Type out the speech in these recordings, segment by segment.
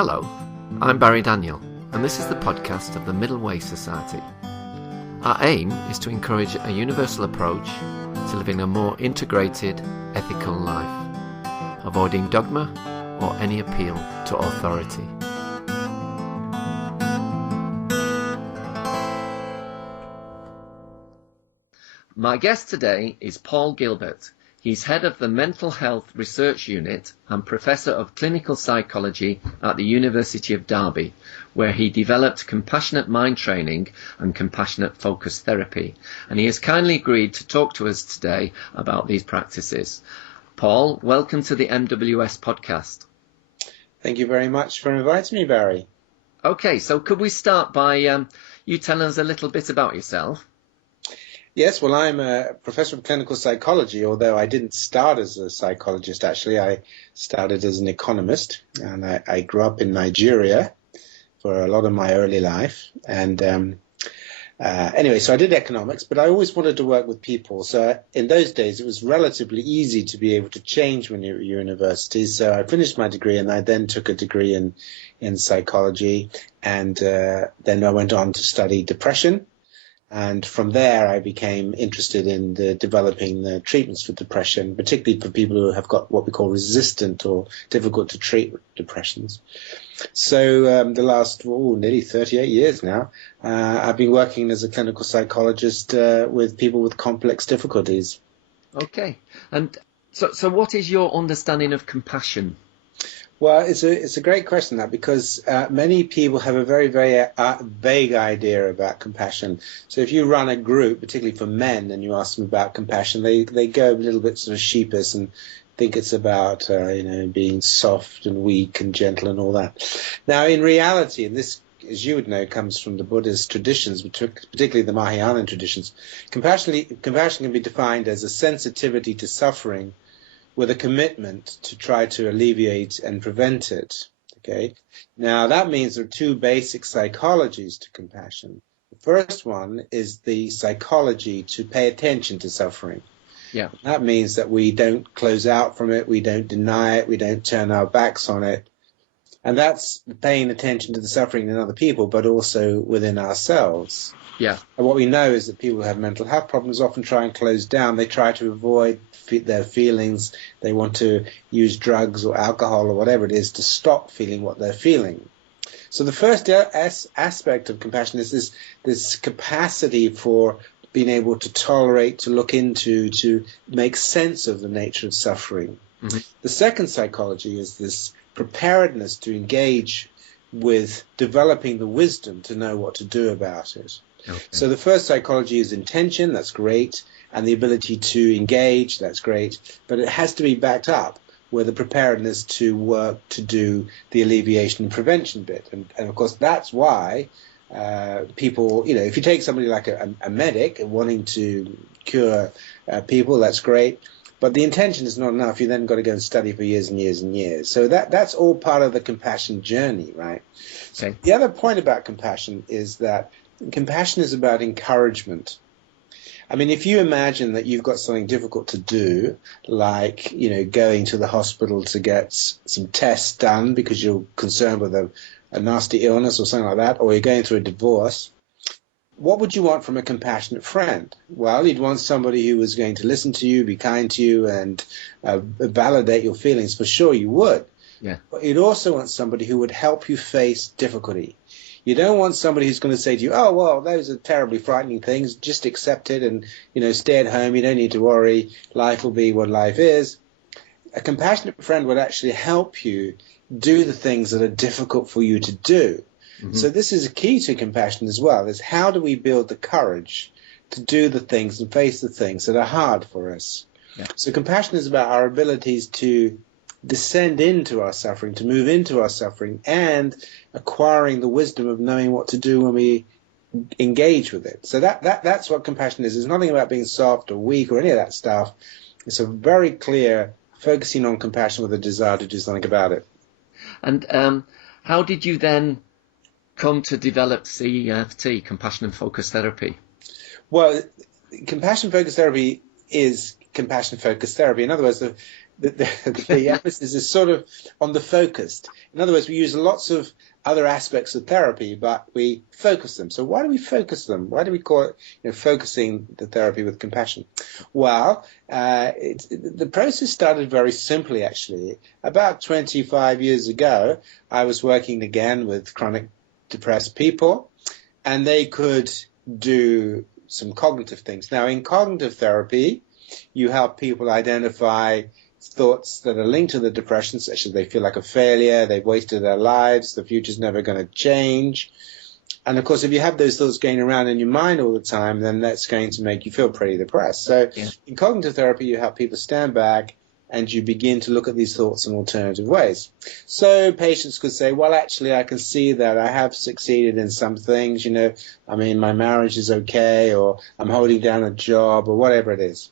Hello, I'm Barry Daniel, and this is the podcast of the Middle Way Society. Our aim is to encourage a universal approach to living a more integrated, ethical life, avoiding dogma or any appeal to authority. My guest today is Paul Gilbert. He's head of the Mental Health Research Unit and Professor of Clinical Psychology at the University of Derby, where he developed compassionate mind training and compassionate focus therapy. And he has kindly agreed to talk to us today about these practices. Paul, welcome to the MWS podcast. Thank you very much for inviting me, Barry. Okay, so could we start by you telling us a little bit about yourself? Yes, well, I'm a professor of clinical psychology, although I didn't start as a psychologist, actually. I started as an economist, and I grew up in Nigeria for a lot of my early life. And anyway, so I did economics, but I always wanted to work with people. So in those days, it was relatively easy to be able to change when you were at university. So I finished my degree, and I then took a degree in psychology, and then I went on to study depression. And from there, I became interested in developing the treatments for depression, particularly for people who have got what we call resistant or difficult to treat depressions. So the last nearly 38 years now, I've been working as a clinical psychologist with people with complex difficulties. Okay. And so what is your understanding of compassion? Well, it's a great question, that, because many people have a very, very vague idea about compassion. So if you run a group, particularly for men, and you ask them about compassion, they go a little bit sort of sheepish and think it's about being soft and weak and gentle and all that. Now, in reality, and this, as you would know, comes from the Buddhist traditions, particularly the Mahayana traditions, compassion can be defined as a sensitivity to suffering with a commitment to try to alleviate and prevent it. Okay. Now that means there are two basic psychologies to compassion. The first one is the psychology to pay attention to suffering. Yeah. That means that we don't close out from it, we don't deny it, we don't turn our backs on it. And that's paying attention to the suffering in other people, but also within ourselves. Yeah. And what we know is that people who have mental health problems often try and close down. They try to avoid their feelings. They want to use drugs or alcohol or whatever it is to stop feeling what they're feeling. So the first aspect of compassion is this capacity for being able to tolerate, to look into, to make sense of the nature of suffering. Mm-hmm. The second psychology is this preparedness to engage with developing the wisdom to know what to do about it. Okay. So the first psychology is intention, that's great, and the ability to engage, that's great, but it has to be backed up with the preparedness to work to do the alleviation and prevention bit. And of course, that's why people, if you take somebody like a medic wanting to cure people, that's great, but the intention is not enough. You then got to go and study for years and years and years. So that's all part of the compassion journey, right? Okay. The other point about compassion is that compassion is about encouragement. I mean, if you imagine that you've got something difficult to do, like, going to the hospital to get some tests done because you're concerned with a nasty illness or something like that, or you're going through a divorce, what would you want from a compassionate friend? Well, you'd want somebody who was going to listen to you, be kind to you, and validate your feelings. For sure you would. Yeah. But you'd also want somebody who would help you face difficulty. You don't want somebody who's going to say to you, oh, well, those are terribly frightening things. Just accept it and, stay at home. You don't need to worry. Life will be what life is. A compassionate friend would actually help you do the things that are difficult for you to do. Mm-hmm. So this is a key to compassion as well, is how do we build the courage to do the things and face the things that are hard for us. Yeah. So compassion is about our abilities to descend into our suffering, to move into our suffering, and acquiring the wisdom of knowing what to do when we engage with it. So that's what compassion is. It's nothing about being soft or weak or any of that stuff. It's a very clear focusing on compassion with a desire to do something about it. And how did you then come to develop CFT, compassion and focus therapy? Well, compassion focused therapy is compassion focused therapy. In other words, the emphasis is sort of on the focused. In other words, we use lots of other aspects of therapy, but we focus them. So why do we focus them? Why do we call it focusing the therapy with compassion? Well, the process started very simply, actually. About 25 years ago, I was working again with chronic depressed people, and they could do some cognitive things. Now, in cognitive therapy, you help people identify thoughts that are linked to the depression, such as they feel like a failure, they've wasted their lives, the future's never going to change. And of course, if you have those thoughts going around in your mind all the time, then that's going to make you feel pretty depressed. So in cognitive therapy, you help people stand back and you begin to look at these thoughts in alternative ways. So patients could say, well, actually, I can see that I have succeeded in some things, I mean, my marriage is okay, or I'm holding down a job, or whatever it is.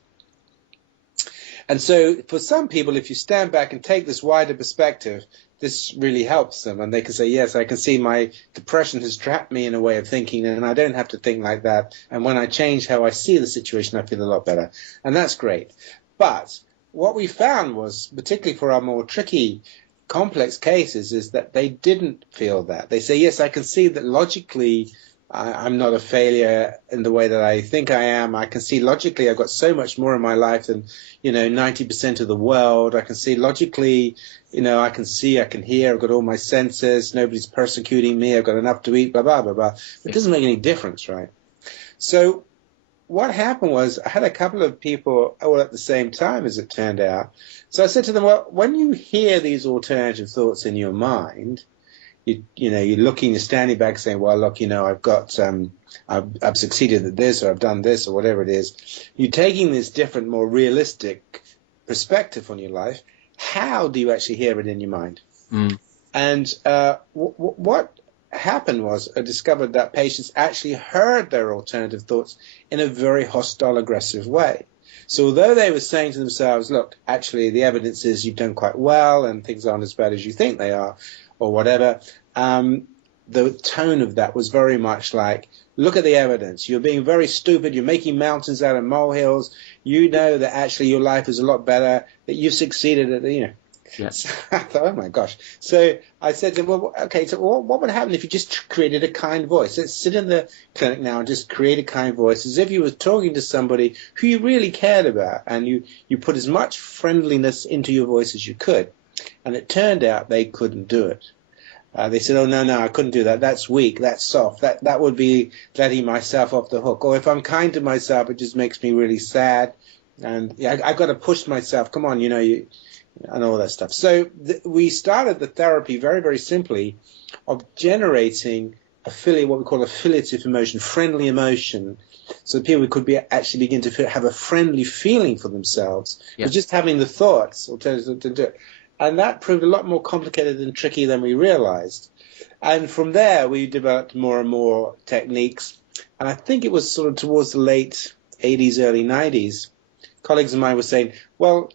And so for some people, if you stand back and take this wider perspective, this really helps them. And they can say, yes, I can see my depression has trapped me in a way of thinking, and I don't have to think like that. And when I change how I see the situation, I feel a lot better. And that's great. But what we found was, particularly for our more tricky, complex cases, is that they didn't feel that. They say, yes, I can see that logically I'm not a failure in the way that I think I am. I can see logically I've got so much more in my life than, 90% of the world. I can see logically, I can see, I can hear, I've got all my senses, nobody's persecuting me, I've got enough to eat, blah, blah, blah, blah. It doesn't make any difference, right? So what happened was I had a couple of people all at the same time, as it turned out. So I said to them, well, when you hear these alternative thoughts in your mind, you're looking, you're standing back saying, well, look, I've got, I've succeeded at this, or I've done this, or whatever it is. You're taking this different, more realistic perspective on your life. How do you actually hear it in your mind? And what happened was I discovered that patients actually heard their alternative thoughts in a very hostile, aggressive way. So although they were saying to themselves, look, actually the evidence is you've done quite well and things aren't as bad as you think they are, or whatever, the tone of that was very much like, look at the evidence. You're being very stupid. You're making mountains out of molehills. You know that actually your life is a lot better, that you've succeeded at, Yes. So I thought, oh my gosh. So I said to him, well, okay, so what would happen if you just created a kind voice? Let's sit in the clinic now and just create a kind voice as if you were talking to somebody who you really cared about, and you put as much friendliness into your voice as you could. And it turned out they couldn't do it. They said, oh, no, I couldn't do that. That's weak. That's soft. That would be letting myself off the hook. Or if I'm kind to myself, it just makes me really sad. And I've got to push myself. Come on, and all that stuff. So we started the therapy very, very simply of generating what we call affiliative emotion, friendly emotion, so that people could actually begin to have a friendly feeling for themselves. Yeah. But just having the thoughts alternative to do it. And that proved a lot more complicated and tricky than we realized. And from there, we developed more and more techniques. And I think it was sort of towards the late 80s, early 90s, colleagues of mine were saying, well,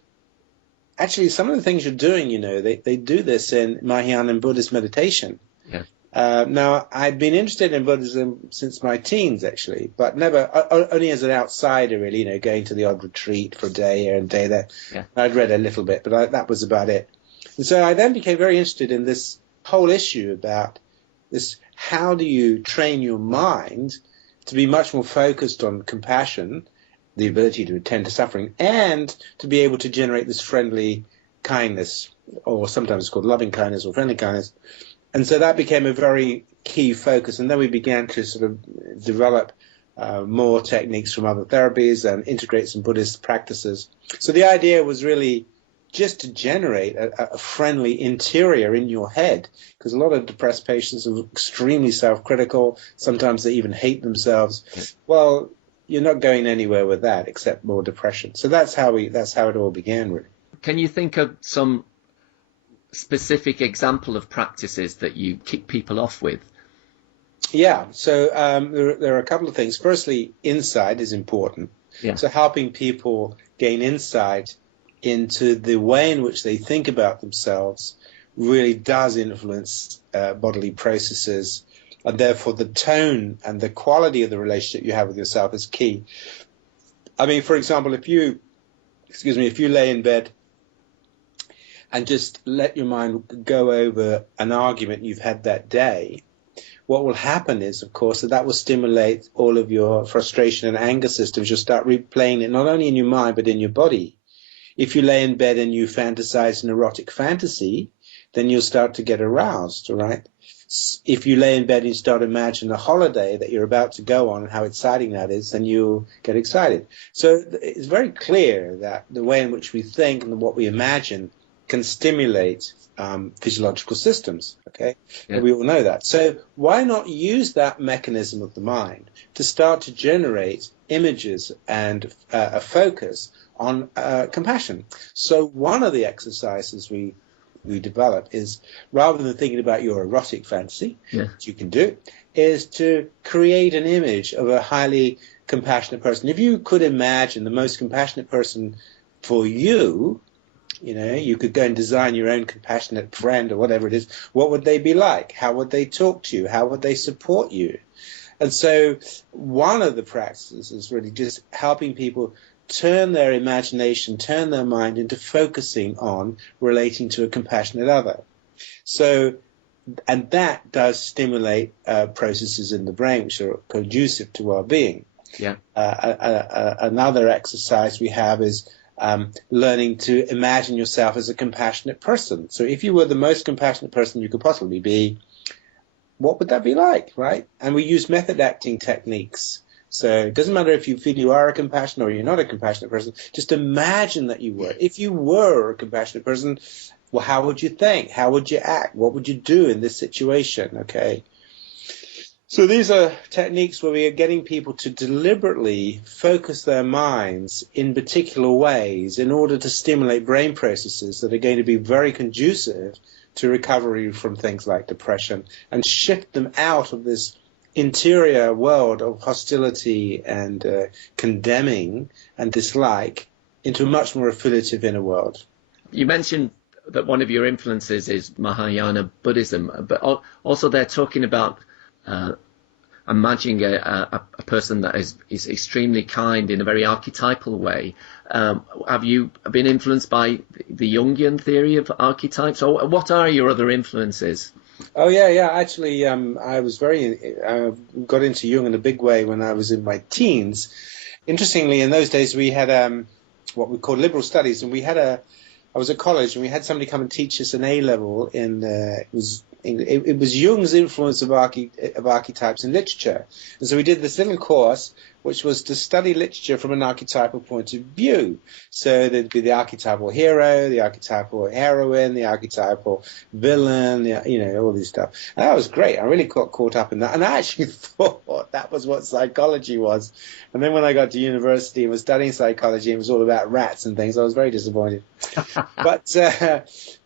actually, some of the things you're doing, they do this in Mahayana Buddhist meditation. Yeah. Now, I'd been interested in Buddhism since my teens, actually, but never, only as an outsider, really, going to the odd retreat for a day here and a day there. Yeah. I'd read a little bit, but that was about it. And so I then became very interested in this whole issue about this, how do you train your mind to be much more focused on compassion, the ability to attend to suffering, and to be able to generate this friendly kindness, or sometimes it's called loving kindness or friendly kindness. And so that became a very key focus. And then we began to sort of develop more techniques from other therapies and integrate some Buddhist practices. So the idea was really just to generate a friendly interior in your head, because a lot of depressed patients are extremely self-critical. Sometimes they even hate themselves. Well, you're not going anywhere with that except more depression. So that's how it all began, really. Can you think of some specific example of practices that you kick people off with? Yeah, so there are a couple of things. Firstly, insight is important. Yeah. So helping people gain insight into the way in which they think about themselves really does influence bodily processes, and therefore the tone and the quality of the relationship you have with yourself is key. I mean, for example, if you lay in bed and just let your mind go over an argument you've had that day, what will happen is, of course, that will stimulate all of your frustration and anger systems. You'll start replaying it not only in your mind, but in your body. If you lay in bed and you fantasize an erotic fantasy, then you'll start to get aroused, all right? If you lay in bed and you start to imagine a holiday that you're about to go on and how exciting that is, then you'll get excited. So it's very clear that the way in which we think and what we imagine can stimulate physiological systems, okay? Yeah. And we all know that. So why not use that mechanism of the mind to start to generate images and a focus on compassion? So one of the exercises we develop is, rather than thinking about your erotic fantasy, which you can do, is to create an image of a highly compassionate person. If you could imagine the most compassionate person for you, you know, you could go and design your own compassionate friend or whatever it is. What would they be like? How would they talk to you? How would they support you? And so one of the practices is really just helping people turn their imagination, turn their mind into focusing on relating to a compassionate other. So, and that does stimulate processes in the brain which are conducive to well-being. Yeah. Another exercise we have is learning to imagine yourself as a compassionate person. So if you were the most compassionate person you could possibly be, what would that be like, right? And we use method acting techniques. So it doesn't matter if you feel you are a compassionate or you're not a compassionate person. Just imagine that you were. If you were a compassionate person, well, how would you think? How would you act? What would you do in this situation? Okay. So these are techniques where we are getting people to deliberately focus their minds in particular ways in order to stimulate brain processes that are going to be very conducive to recovery from things like depression and shift them out of this interior world of hostility and condemning and dislike into a much more affiliative inner world. You mentioned that one of your influences is Mahayana Buddhism, but also they're talking about imagining a person that is extremely kind in a very archetypal way. Have you been influenced by the Jungian theory of archetypes, or what are your other influences? Oh yeah. Actually, I was got into Jung in a big way when I was in my teens. Interestingly, in those days we had what we called liberal studies, and I was at college and we had somebody come and teach us an A level in it was Jung's influence of archetypes in literature. And so we did this little course which was to study literature from an archetypal point of view. So there'd be the archetypal hero, the archetypal heroine, the archetypal villain, all this stuff. And that was great. I really got caught up in that. And I actually thought that was what psychology was. And then when I got to university and was studying psychology, it was all about rats and things. I was very disappointed. But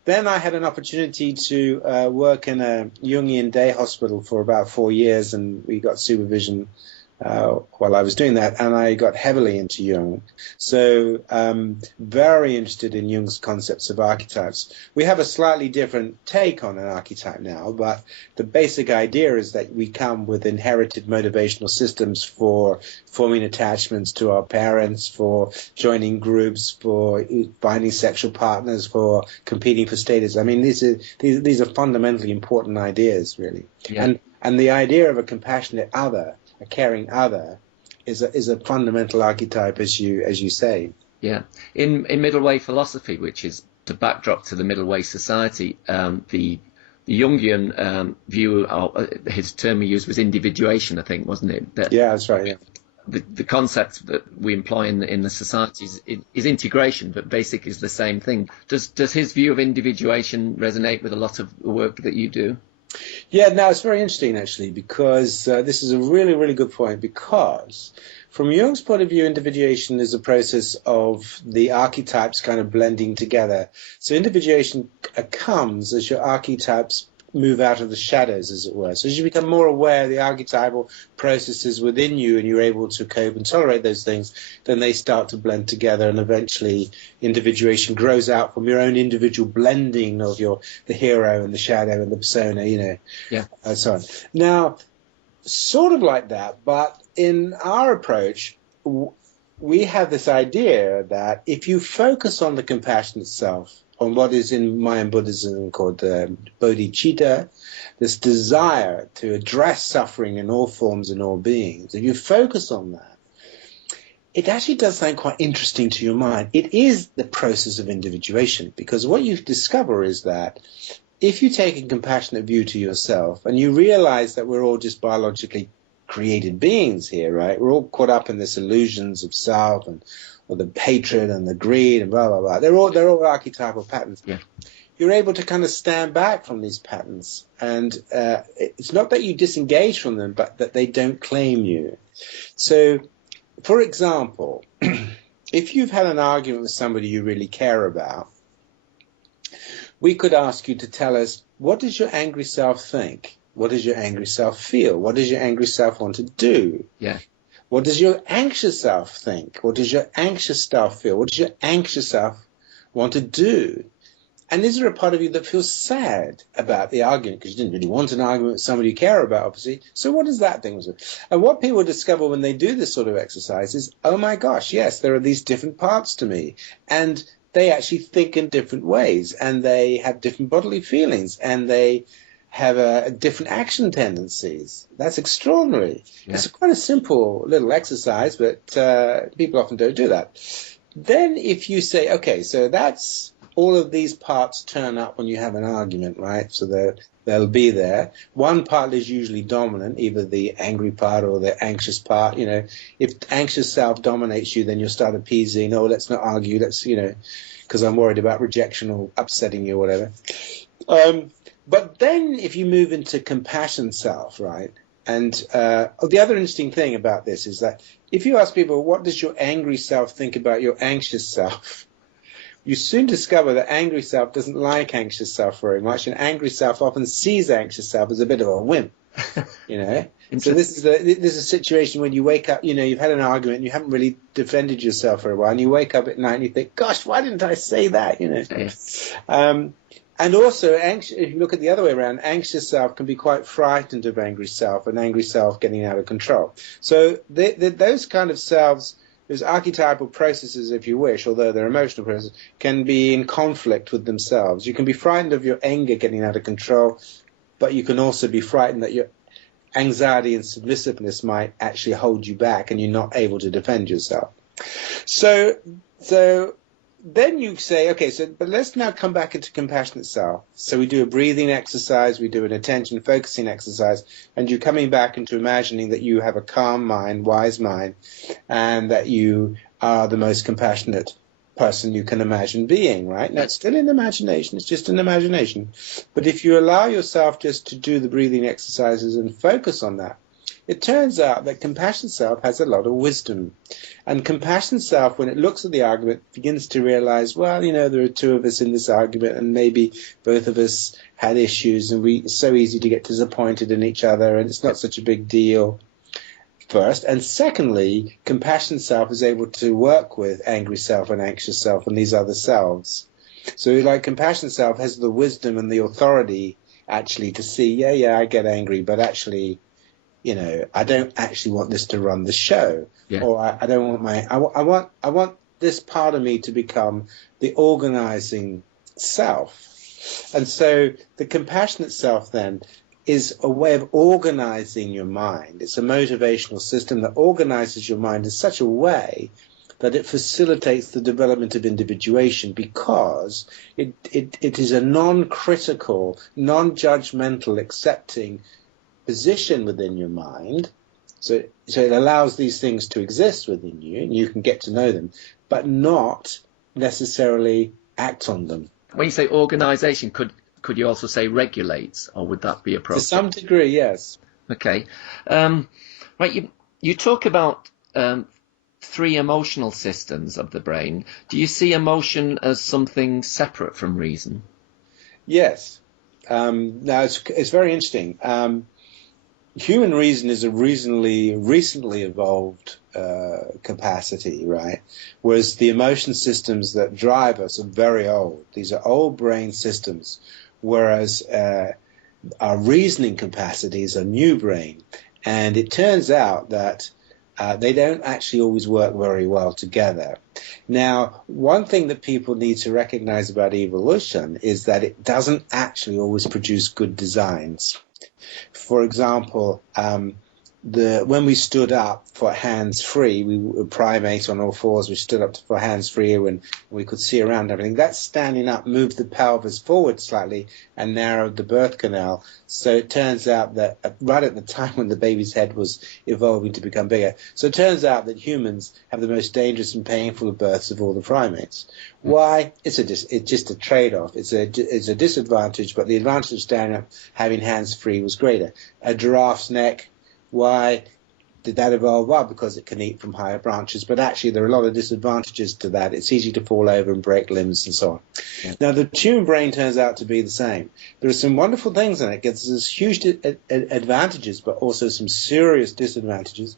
then I had an opportunity to work in a Jungian day hospital for about 4 years, and we got supervision while I was doing that, and I got heavily into Jung. So very interested in Jung's concepts of archetypes. We have a slightly different take on an archetype now, but the basic idea is that we come with inherited motivational systems for forming attachments to our parents, for joining groups, for finding sexual partners, for competing for status. I mean, these are fundamentally important ideas, really. Yeah. And the idea of a compassionate other, a caring other, is a fundamental archetype, as you say. Yeah. In middle way philosophy, which is the backdrop to the middle way society, the Jungian view, his term he used was individuation, I think, wasn't it? Yeah, that's right. Yeah. The concept that we employ in the society is integration, but basically is the same thing. Does his view of individuation resonate with a lot of the work that you do? Yeah, no, it's very interesting, actually, because this is a really, really good point, because from Jung's point of view, individuation is a process of the archetypes kind of blending together. So individuation comes as your archetypes move out of the shadows, as it were. So as you become more aware of the archetypal processes within you and you're able to cope and tolerate those things, then they start to blend together, and eventually individuation grows out from your own individual blending of the hero and the shadow and the persona, Yeah. and so on. Now, sort of like that, but in our approach, we have this idea that if you focus on the compassionate self, on what is in Mahayana Buddhism called bodhicitta, this desire to address suffering in all forms and all beings, if you focus on that, it actually does something quite interesting to your mind. It is the process of individuation, because what you discover is that if you take a compassionate view to yourself and you realize that we're all just biologically created beings here, right? We're all caught up in this illusions of self and or the hatred and the greed and blah, blah, blah. They're all archetypal patterns. Yeah. You're able to kind of stand back from these patterns. And it's not that you disengage from them, but that they don't claim you. So, for example, if you've had an argument with somebody you really care about, we could ask you to tell us, what does your angry self think? What does your angry self feel? What does your angry self want to do? Yeah. What does your anxious self think? What does your anxious self feel? What does your anxious self want to do? And is there a part of you that feels sad about the argument because you didn't really want an argument with somebody you care about, obviously? So what does that thing do? And what people discover when they do this sort of exercise is, oh my gosh, yes, there are these different parts to me. And they actually think in different ways, and they have different bodily feelings, and they have different action tendencies. That's extraordinary. Yeah. It's quite a simple little exercise, but people often don't do that. Then if you say, okay, so that's all of these parts turn up when you have an argument, right? So they'll be there. One part is usually dominant, either the angry part or the anxious part. You know, if anxious self dominates you, then you'll start appeasing. Oh, let's not argue. Let's, because I'm worried about rejection or upsetting you or whatever. But then if you move into compassion self, right? And the other interesting thing about this is that if you ask people, what does your angry self think about your anxious self? You soon discover that angry self doesn't like anxious self very much, and angry self often sees anxious self as a bit of a wimp, So this is a situation when you wake up, you've had an argument, you haven't really defended yourself for a while, and you wake up at night and you think, gosh, why didn't I say that, Yes. And also, if you look at the other way around, anxious self can be quite frightened of angry self, and angry self getting out of control. So those kind of selves, those archetypal processes, if you wish, although they're emotional processes, can be in conflict with themselves. You can be frightened of your anger getting out of control, but you can also be frightened that your anxiety and submissiveness might actually hold you back and you're not able to defend yourself. So then you say, okay, but let's now come back into compassionate self. So we do a breathing exercise, we do an attention focusing exercise, and you're coming back into imagining that you have a calm mind, wise mind, and that you are the most compassionate person you can imagine being, right? Now, it's still in imagination, it's just an imagination. But if you allow yourself just to do the breathing exercises and focus on that, it turns out that compassion self has a lot of wisdom. And compassion self, when it looks at the argument, begins to realize, well, there are two of us in this argument, and maybe both of us had issues, and it's so easy to get disappointed in each other, and it's not such a big deal, first. And secondly, compassion self is able to work with angry self and anxious self and these other selves. So compassion self has the wisdom and the authority actually to see, yeah, I get angry, but actually, I don't actually want this to run the show, or I don't want I want this part of me to become the organizing self. And so the compassionate self then is a way of organizing your mind. It's a motivational system that organizes your mind in such a way that it facilitates the development of individuation, because it is a non-critical, non-judgmental, accepting position within your mind. So it allows these things to exist within you, and you can get to know them, but not necessarily act on them. When you say organization, could you also say regulates, or would that be appropriate? To some degree, yes. Okay. Right, you talk about three emotional systems of the brain. Do you see emotion as something separate from reason? Yes. Now, it's very interesting. Human reason is a recently evolved capacity, right? Whereas the emotion systems that drive us are very old. These are old brain systems, whereas our reasoning capacities are new brain. And it turns out that They don't actually always work very well together. Now, one thing that people need to recognize about evolution is that it doesn't actually always produce good designs. For example, when we stood up for hands-free, we were primates on all fours, we stood up for hands-free when we could see around and everything. That standing up moved the pelvis forward slightly and narrowed the birth canal. So it turns out that right at the time when the baby's head was evolving to become bigger. So it turns out that humans have the most dangerous and painful births of all the primates. Why? It's just a trade-off. It's a disadvantage, but the advantage of standing up, having hands-free was greater. A giraffe's neck. Why did that evolve? Well, because it can eat from higher branches, but actually there are a lot of disadvantages to that. It's easy to fall over and break limbs and so on. Yeah. Now, the human brain turns out to be the same. There are some wonderful things in it. It gives us huge advantages, but also some serious disadvantages.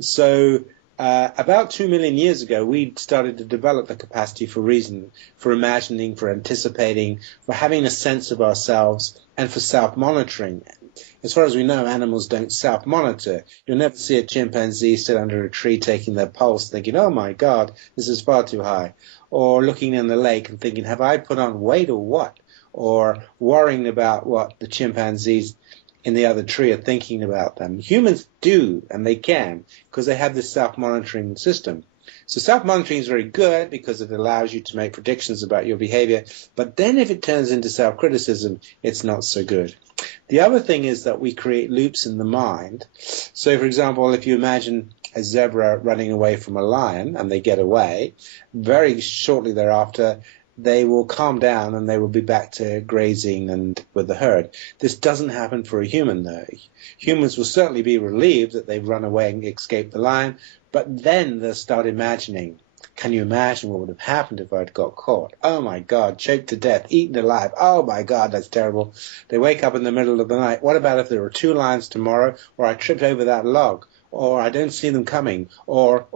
So about 2 million years ago, we started to develop the capacity for reason, for imagining, for anticipating, for having a sense of ourselves, and for self-monitoring. As far as we know, animals don't self-monitor. You'll never see a chimpanzee sit under a tree taking their pulse thinking, oh my God, this is far too high. Or looking in the lake and thinking, have I put on weight or what? Or worrying about what the chimpanzees in the other tree are thinking about them. Humans do, and they can, because they have this self-monitoring system. So self-monitoring is very good because it allows you to make predictions about your behavior. But then if it turns into self-criticism, it's not so good. The other thing is that we create loops in the mind. So, for example, if you imagine a zebra running away from a lion and they get away, very shortly thereafter, they will calm down and they will be back to grazing and with the herd. This doesn't happen for a human, though. Humans will certainly be relieved that they've run away and escaped the lion, but then they'll start imagining. Can you imagine what would have happened if I'd got caught? Oh, my God, choked to death, eaten alive. Oh, my God, that's terrible. They wake up in the middle of the night. What about if there were 2 lions tomorrow, or I tripped over that log, or I don't see them coming, or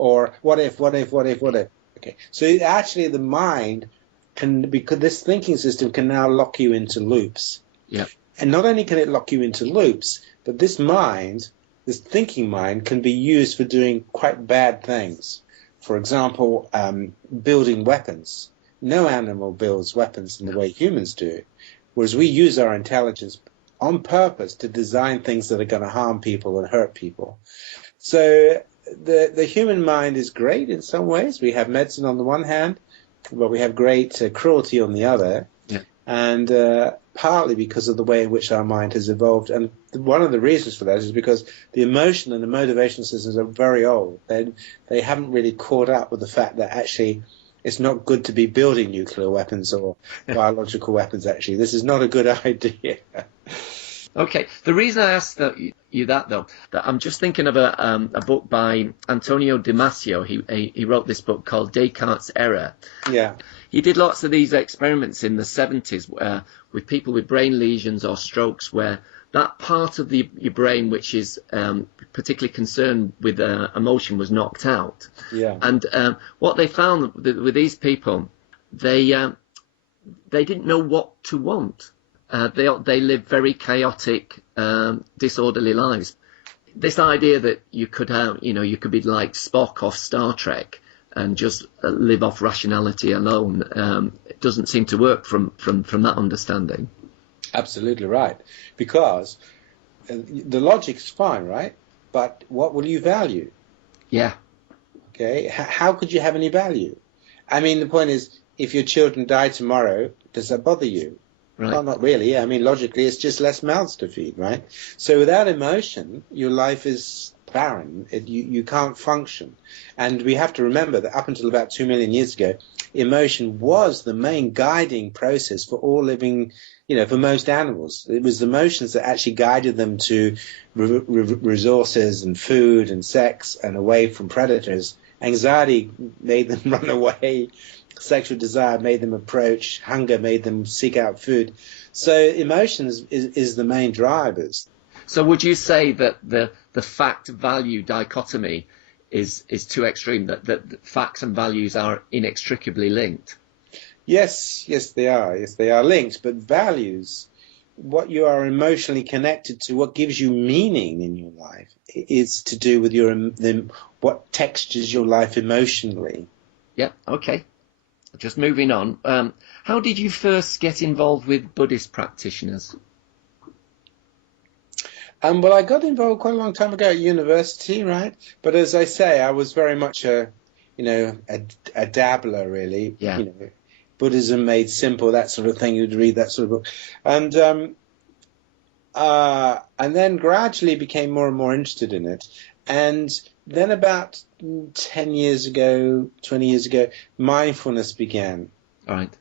what if? Okay, so actually the mind can, because this thinking system can now lock you into loops. Yeah. And not only can it lock you into loops, but this mind, this thinking mind, can be used for doing quite bad things. For example, building weapons. No animal builds weapons in the way humans do, whereas we use our intelligence on purpose to design things that are going to harm people and hurt people. So the human mind is great in some ways. We have medicine on the one hand, but we have great cruelty on the other. Yeah. And partly because of the way in which our mind has evolved. And one of the reasons for that is because the emotion and the motivation systems are very old. They haven't really caught up with the fact that actually it's not good to be building nuclear weapons or biological weapons, actually. This is not a good idea. Okay. The reason I asked you that, though, that I'm just thinking of a book by Antonio Damasio. He wrote this book called Descartes' Error. Yeah. He did lots of these experiments in the 70s with people with brain lesions or strokes where that part of your brain which is particularly concerned with emotion was knocked out. Yeah. And what they found with these people, they didn't know what to want. They lived very chaotic, disorderly lives. This idea that you could be like Spock off Star Trek and just live off rationality alone, it doesn't seem to work from that understanding. Absolutely right. Because the logic's fine, right? But what will you value? Yeah. Okay. How could you have any value? I mean, the point is, if your children die tomorrow, does that bother you? Right. Well, not really. I mean, logically, it's just less mouths to feed, right? So without emotion, your life is barren. You can't function. And we have to remember that up until about 2 million years ago, emotion was the main guiding process for all living, for most animals. It was the emotions that actually guided them to resources and food and sex and away from predators. Anxiety made them run away. Sexual desire made them approach. Hunger made them seek out food. So emotions is the main drivers. So would you say that the fact-value dichotomy is too extreme, that facts and values are inextricably linked? Yes, they are. Yes, they are linked. But values what you are emotionally connected to, what gives you meaning in your life, is to do with what textures your life emotionally. Yeah, okay. Just moving on. How did you first get involved with Buddhist practitioners? Well, I got involved quite a long time ago at university, right? But as I say, I was very much a dabbler, really. Yeah. Buddhism Made Simple, that sort of thing. You'd read that sort of book, and then gradually became more and more interested in it. And then about 10 years ago, 20 years ago, mindfulness began. All right.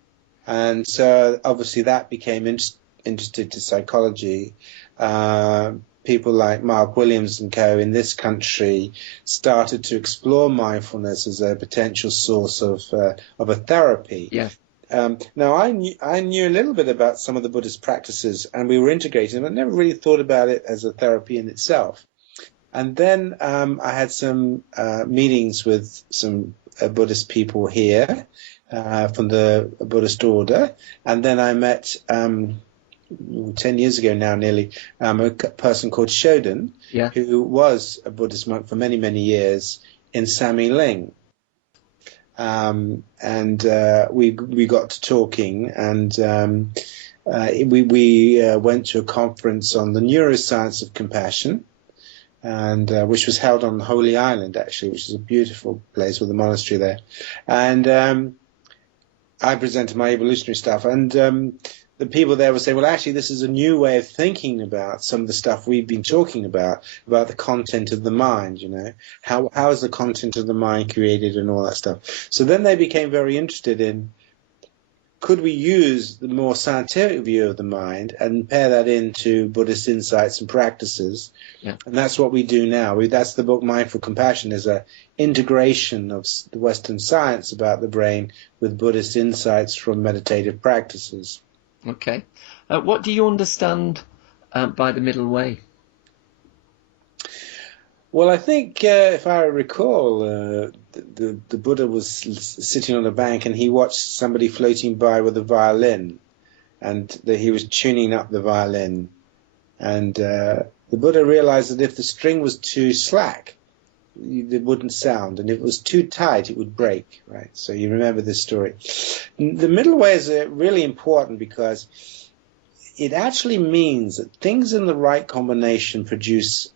And so obviously that became interested to psychology. People like Mark Williams and co. in this country started to explore mindfulness as a potential source of a therapy. Yeah. Now, I knew a little bit about some of the Buddhist practices, and we were integrating them. I never really thought about it as a therapy in itself. And then I had some meetings with some Buddhist people here from the Buddhist order, and then I met 10 years ago now nearly, a person called Shodan, yeah. who was a Buddhist monk for many, many years in Sami Ling. And we got to talking, and we went to a conference on the neuroscience of compassion, and which was held on Holy Island, actually, which is a beautiful place with a monastery there. And I presented my evolutionary stuff, and the people there were saying, well, actually, this is a new way of thinking about some of the stuff we've been talking about the content of the mind, How is the content of the mind created and all that stuff. So then they became very interested in, could we use the more scientific view of the mind and pair that into Buddhist insights and practices? Yeah. And that's what we do now. That's the book Mindful Compassion, is a integration of the Western science about the brain with Buddhist insights from meditative practices. Okay. What do you understand by the middle way? Well, I think if I recall, the Buddha was sitting on a bank and he watched somebody floating by with a violin, and he was tuning up the violin. And the Buddha realized that if the string was too slack, it wouldn't sound, and if it was too tight, it would break, right? So you remember this story. The middle way is really important because it actually means that things in the right combination produce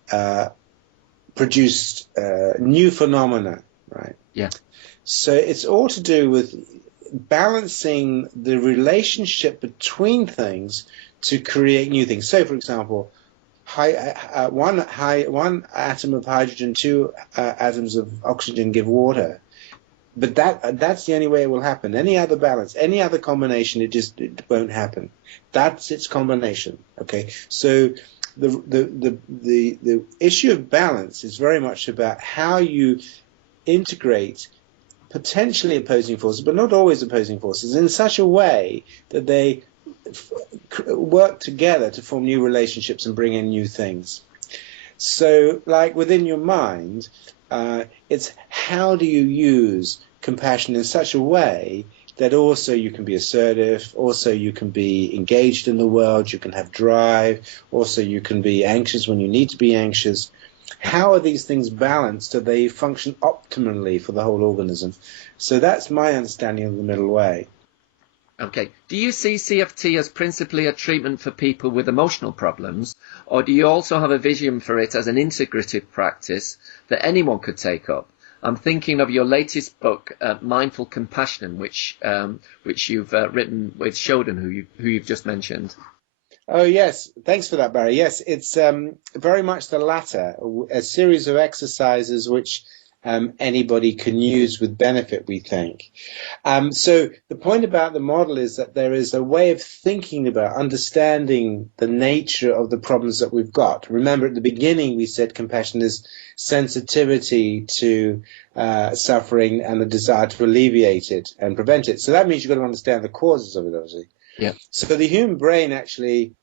new phenomena, right? Yeah. So it's all to do with balancing the relationship between things to create new things. So, for example, one atom of hydrogen, two atoms of oxygen give water, but that's the only way it will happen. Any other balance, any other combination, it won't happen. That's its combination. Okay, so the issue of balance is very much about how you integrate potentially opposing forces, but not always opposing forces, in such a way that they work together to form new relationships and bring in new things. So, like within your mind, it's how do you use compassion in such a way that also you can be assertive, also you can be engaged in the world, you can have drive, also you can be anxious when you need to be anxious. How are these things balanced so they function optimally for the whole organism? So that's my understanding of the middle way. Okay. Do you see CFT as principally a treatment for people with emotional problems, or do you also have a vision for it as an integrative practice that anyone could take up? I'm thinking of your latest book, Mindful Compassion, which you've written with Shodan, who you've just mentioned. Oh, yes. Thanks for that, Barry. Yes, it's very much the latter, a series of exercises which anybody can use with benefit, we think. So the point about the model is that there is a way of thinking about understanding the nature of the problems that we've got. Remember, at the beginning, we said compassion is sensitivity to suffering and the desire to alleviate it and prevent it. So that means you've got to understand the causes of it, obviously. Yeah. So the human brain actually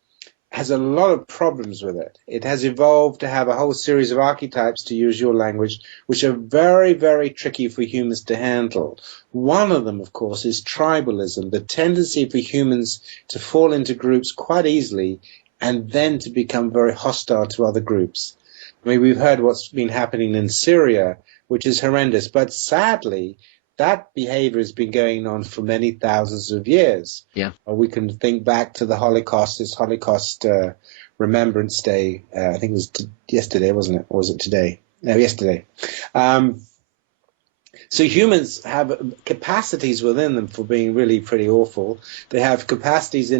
has a lot of problems with it. It has evolved to have a whole series of archetypes, to use your language, which are very, very tricky for humans to handle. One of them, of course, is tribalism, the tendency for humans to fall into groups quite easily and then to become very hostile to other groups. I mean, we've heard what's been happening in Syria, which is horrendous, but sadly, that behavior has been going on for many thousands of years. Yeah. We can think back to the Holocaust, this Holocaust Remembrance Day. I think it was yesterday, wasn't it? Or was it today? No, yesterday. So humans have capacities within them for being really pretty awful. They have capacities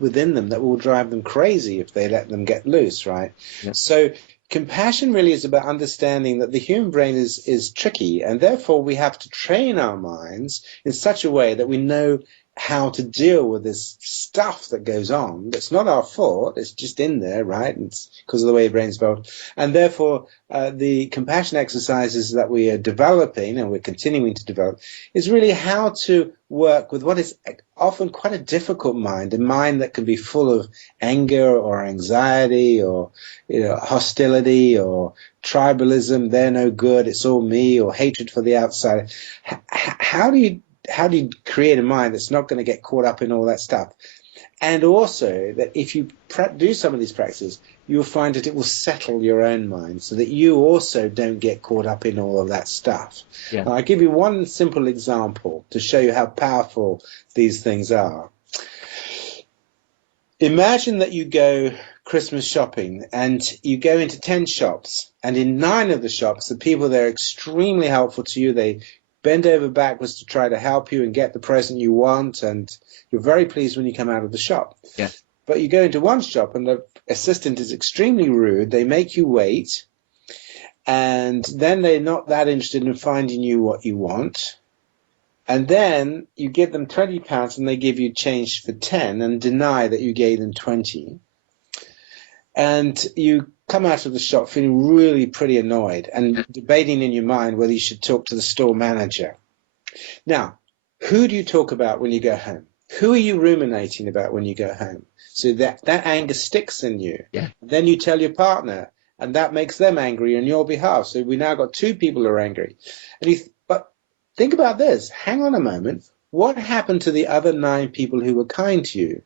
within them that will drive them crazy if they let them get loose, right? Yeah. So compassion really is about understanding that the human brain is tricky, and therefore we have to train our minds in such a way that we know how to deal with this stuff that goes on. That's not our fault. It's just in there, right? It's because of the way the brain's developed. And therefore, the compassion exercises that we are developing, and we're continuing to develop, is really how to work with what is often quite a difficult mind, a mind that can be full of anger or anxiety or hostility or tribalism, they're no good, it's all me, or hatred for the outside. How do you create a mind that's not going to get caught up in all that stuff? And also that if you do some of these practices, you'll find that it will settle your own mind so that you also don't get caught up in all of that stuff. Yeah. I'll give you one simple example to show you how powerful these things are. Imagine that you go Christmas shopping and you go into 10 shops, and in 9 of the shops, the people there are extremely helpful to you. They bend over backwards to try to help you and get the present you want, and you're very pleased when you come out of the shop. Yeah. But you go into one shop and the assistant is extremely rude. They make you wait, and then they're not that interested in finding you what you want. And then you give them £20 and they give you change for 10 and deny that you gave them 20. And you come out of the shop feeling really pretty annoyed and debating in your mind whether you should talk to the store manager. Now, who do you talk about when you go home? Who are you ruminating about when you go home? So that anger sticks in you. Yeah. Then you tell your partner, and that makes them angry on your behalf. So we now got 2 people who are angry. But think about this. Hang on a moment. What happened to the other 9 people who were kind to you?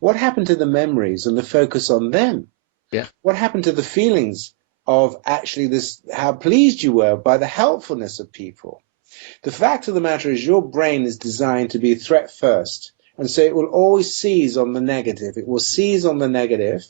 What happened to the memories and the focus on them? Yeah. What happened to the feelings of actually how pleased you were by the helpfulness of people? The fact of the matter is your brain is designed to be threat first. And so it will always seize on the negative. It will seize on the negative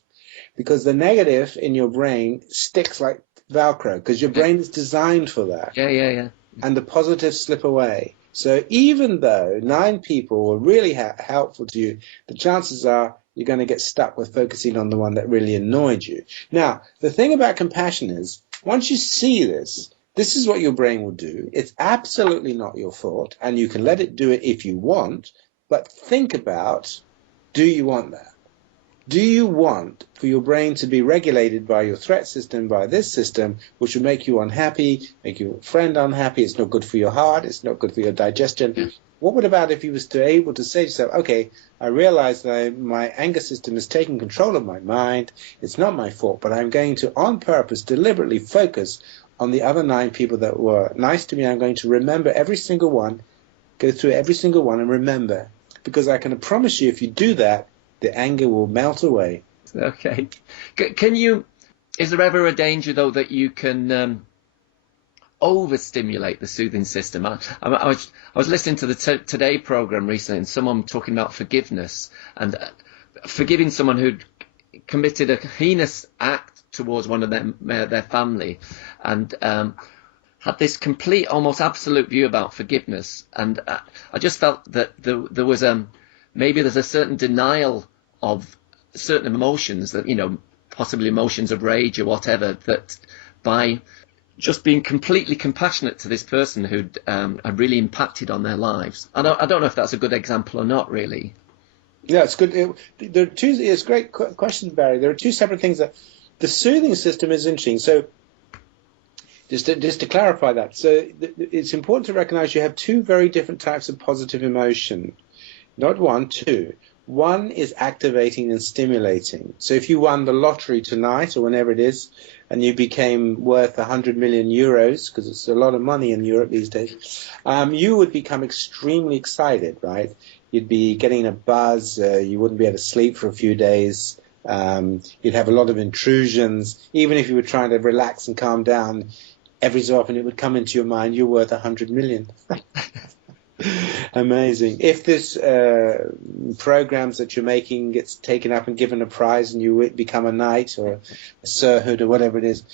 because the negative in your brain sticks like Velcro because your brain is designed for that. Yeah. And the positives slip away. So even though 9 people were really helpful to you, the chances are you're going to get stuck with focusing on the one that really annoyed you. Now, the thing about compassion is, once you see this is what your brain will do. It's absolutely not your fault, and you can let it do it if you want, but think about, do you want that? Do you want for your brain to be regulated by your threat system, by this system, which will make you unhappy, make your friend unhappy? It's not good for your heart. It's not good for your digestion. Yeah. What about if you was able to say to yourself, okay, I realize that my anger system is taking control of my mind. It's not my fault, but I'm going to, on purpose, deliberately focus on the other 9 people that were nice to me. I'm going to remember every single one, go through every single one and remember. Because I can promise you, if you do that, the anger will melt away. Okay. Is there ever a danger, though, that you can overstimulate the soothing system? I was listening to the Today program recently, and someone talking about forgiveness and forgiving someone who'd committed a heinous act towards one of their family, and had this complete, almost absolute view about forgiveness. And I just felt that there was maybe there's a certain denial of certain emotions that, possibly emotions of rage or whatever, that by just being completely compassionate to this person who'd had really impacted on their lives. I don't know if that's a good example or not, really. Yeah, it's good. There are 2. It's a great question, Barry. There are 2 separate things. That the soothing system is interesting. So just to clarify that, so it's important to recognize you have 2 very different types of positive emotion. Not 1, 2. One is activating and stimulating. So if you won the lottery tonight or whenever it is, and you became worth 100 million euros, because it's a lot of money in Europe these days, you would become extremely excited, right? You'd be getting a buzz. You wouldn't be able to sleep for a few days. You'd have a lot of intrusions. Even if you were trying to relax and calm down, every so often it would come into your mind, you're worth 100 million. Amazing. If this programs that you're making gets taken up and given a prize and you become a knight or a sirhood or whatever it is,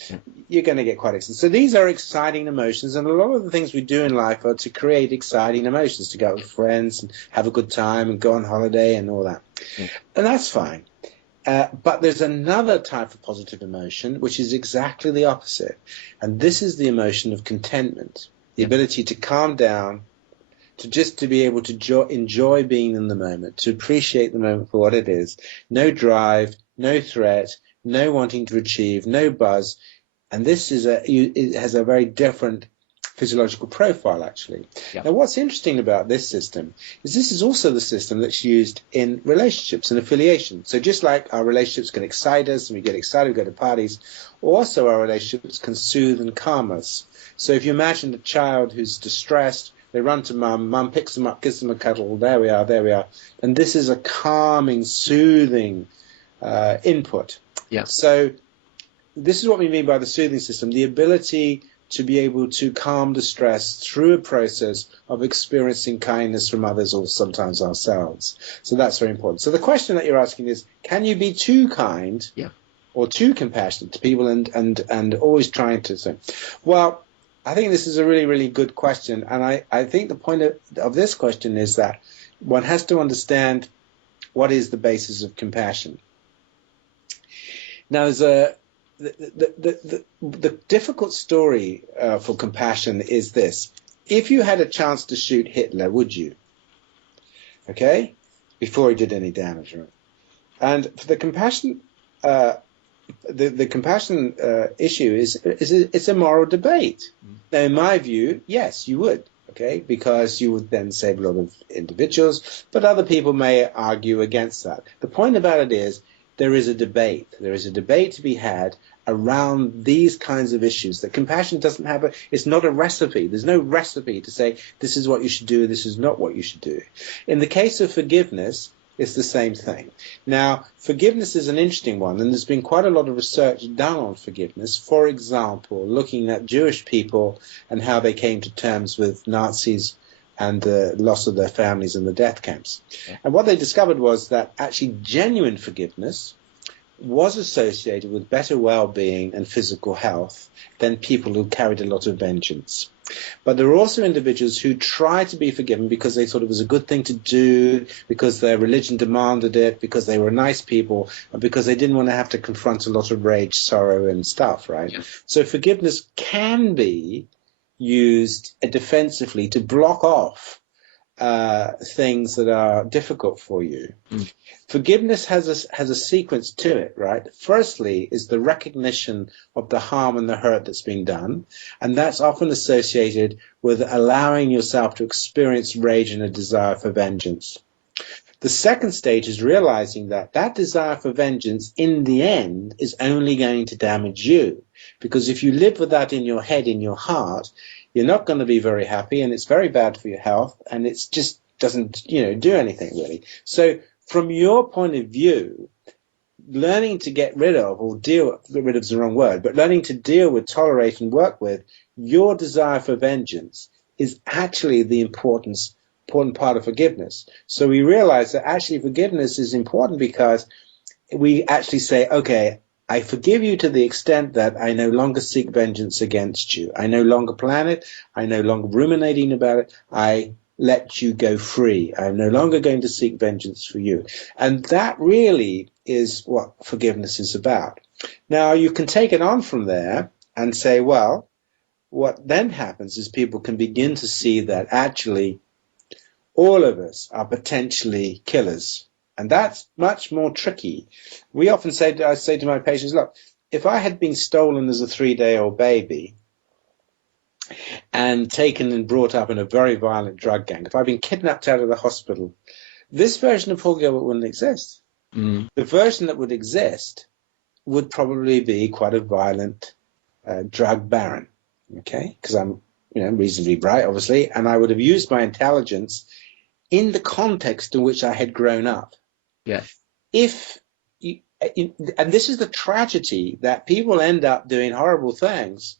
you're going to get quite excited. So these are exciting emotions, and a lot of the things we do in life are to create exciting emotions, to go out with friends and have a good time and go on holiday and all that. And that's fine. But there's another type of positive emotion which is exactly the opposite. And this is the emotion of contentment, the ability to calm down, to be able to enjoy being in the moment, to appreciate the moment for what it is. No drive, no threat, no wanting to achieve, no buzz. And this it has a very different physiological profile, actually. Yeah. Now, what's interesting about this system is this is also the system that's used in relationships and affiliation. So just like our relationships can excite us and we get excited, we go to parties, also our relationships can soothe and calm us. So if you imagine a child who's distressed, they run to mum picks them up, gives them a cuddle, there we are. And this is a calming, soothing input. Yeah. So this is what we mean by the soothing system, the ability to be able to calm distress through a process of experiencing kindness from others or sometimes ourselves. So that's very important. So the question that you're asking is, can you be too kind or too compassionate to people and always trying to say, well, I think this is a really, really good question. And I think the point of this question is that one has to understand what is the basis of compassion. Now, the difficult story for compassion is this. If you had a chance to shoot Hitler, would you? Okay? Before he did any damage. Right? And for the compassion, the compassion issue it's a moral debate. Now, in my view, yes, you would. Okay? Because you would then save a lot of individuals, but other people may argue against that. The point about it is, there is a debate. There is a debate to be had around these kinds of issues. That compassion doesn't have it's not a recipe. There's no recipe to say, this is what you should do, this is not what you should do. In the case of forgiveness, it's the same thing. Now, forgiveness is an interesting one, and there's been quite a lot of research done on forgiveness. For example, looking at Jewish people and how they came to terms with Nazis and the loss of their families in the death camps. Okay. And what they discovered was that actually genuine forgiveness was associated with better well-being and physical health than people who carried a lot of vengeance. But there were also individuals who tried to be forgiven because they thought it was a good thing to do, because their religion demanded it, because they were nice people, and because they didn't want to have to confront a lot of rage, sorrow, and stuff, right? Yeah. So forgiveness can be used defensively to block off things that are difficult for you. Forgiveness has a sequence to it, right? Firstly is the recognition of the harm and the hurt that's been done, and that's often associated with allowing yourself to experience rage and a desire for vengeance. The second stage is realizing that that desire for vengeance in the end is only going to damage you. Because if you live with that in your head, in your heart, you're not going to be very happy, and it's very bad for your health, and it just doesn't, do anything really. So from your point of view, learning to get rid of, get rid of is the wrong word, but learning to deal with, tolerate, and work with your desire for vengeance is actually the important part of forgiveness. So we realize that actually forgiveness is important because we actually say, okay, I forgive you to the extent that I no longer seek vengeance against you. I no longer plan it. I no longer ruminating about it. I let you go free. I'm no longer going to seek vengeance for you. And that really is what forgiveness is about. Now, you can take it on from there and say, well, what then happens is people can begin to see that actually all of us are potentially killers. And that's much more tricky. We often I say to my patients, look, if I had been stolen as a 3-day-old baby and taken and brought up in a very violent drug gang, if I'd been kidnapped out of the hospital This version of Paul Gilbert wouldn't exist. Mm. The version that would exist would probably be quite a violent drug baron, okay? Because I'm, reasonably bright, obviously, and I would have used my intelligence in the context in which I had grown up. Yeah. And this is the tragedy, that people end up doing horrible things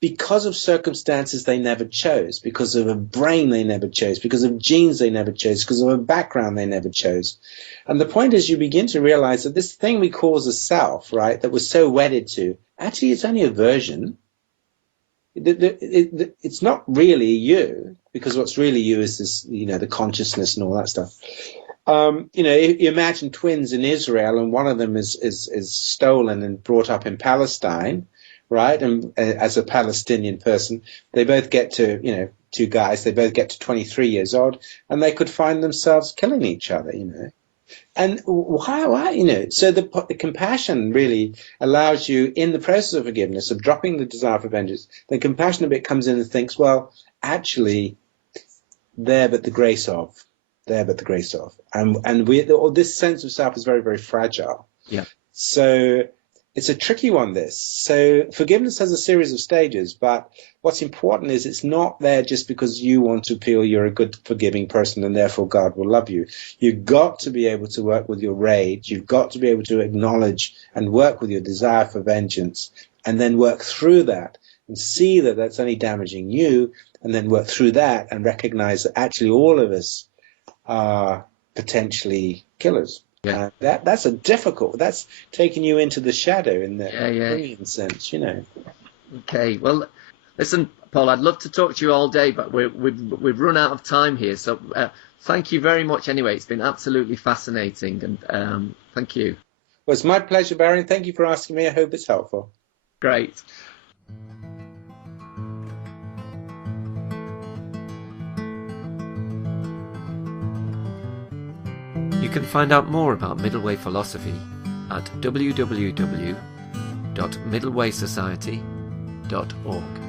because of circumstances they never chose, because of a brain they never chose, because of genes they never chose, because of a background they never chose. And the point is, you begin to realize that this thing we call the self, right, that we're so wedded to, actually it's only a version. It's not really you, because what's really you is this, the consciousness and all that stuff. You imagine twins in Israel, and one of them is stolen and brought up in Palestine, right? And as a Palestinian person, they both get to, two guys, they both get to 23 years old, and they could find themselves killing each other, And why, so the compassion really allows you, in the process of forgiveness, of dropping the desire for vengeance, the compassionate bit comes in and thinks, well, actually, there but the grace of. And this sense of self is very, very fragile. Yeah. So it's a tricky one, this. So forgiveness has a series of stages, but what's important is it's not there just because you want to feel you're a good, forgiving person and therefore God will love you. You've got to be able to work with your rage. You've got to be able to acknowledge and work with your desire for vengeance, and then work through that and see that that's only damaging you, and then work through that and recognize that actually all of us are potentially killers. Yeah. That's taking you into the shadow in the Jungian sense, Okay, well, listen, Paul, I'd love to talk to you all day, but we've run out of time here. So thank you very much anyway. It's been absolutely fascinating, and thank you. Well, it's my pleasure, Barry. Thank you for asking me. I hope it's helpful. Great. You can find out more about Middle Way philosophy at www.middlewaysociety.org.